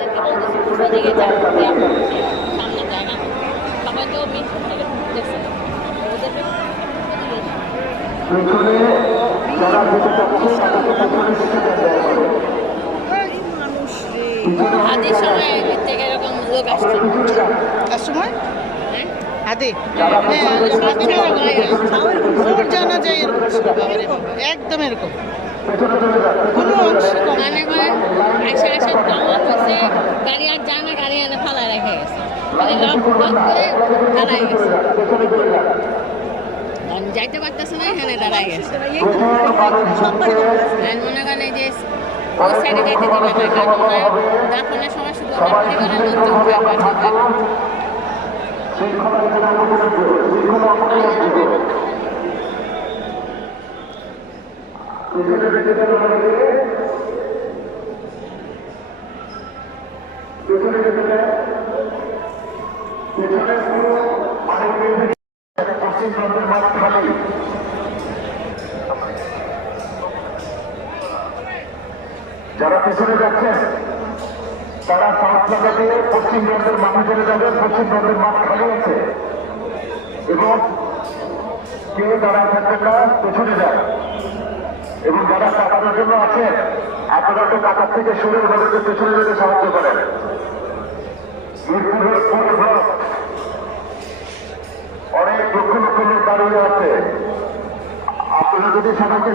তাদেরকে বলতেছি উল্টো দিকে যান, সামনে জায়গা নেই। সবাই তো মিথ্যা করে দেখছে ওদের হাদির সময় থেকে এরকম লোক আসছে তার সময় হ্যাঁ হাতে হ্যাঁ জানা যায় এরকম ছিল, বাবারে বাবা, একদম এরকম কোনো অংশ কম না। মানে করেন একশো একশো দাওয়াত হচ্ছে গাড়ি আর যায় না, গাড়ি এনে ফালায় রেখে গেছে, মানে লক লক করে দাঁড়ায় গেছে, যাইতে পারতেছে না, এখানে দাঁড়ায় গেছে। আর মনে করেন এই যে ওই সাইডে যাইতে দিবে না, কারণ ওনার দাফনের সময় শুধু ওনার পরিবারের লোকজন থাকবে। যারা পেছনে যাচ্ছেন তারা সাউথ ঢাকা দিয়ে পশ্চিমবঙ্গের মানুষের যাবেন। পশ্চিমবঙ্গের মাঠ খালি আছে এবং কেউ দাঁড়ায় থাকবেন না, পেছনে যান। এবং যারা কাটানোর জন্য আছেন আপনারা তো কাটার থেকে সরে ওনাদেরকে পেছনে যেতে সাহায্য করেন। অনেক লক্ষ লক্ষ লোক দাঁড়িয়ে আছে, আপনারা যদি সবাইকে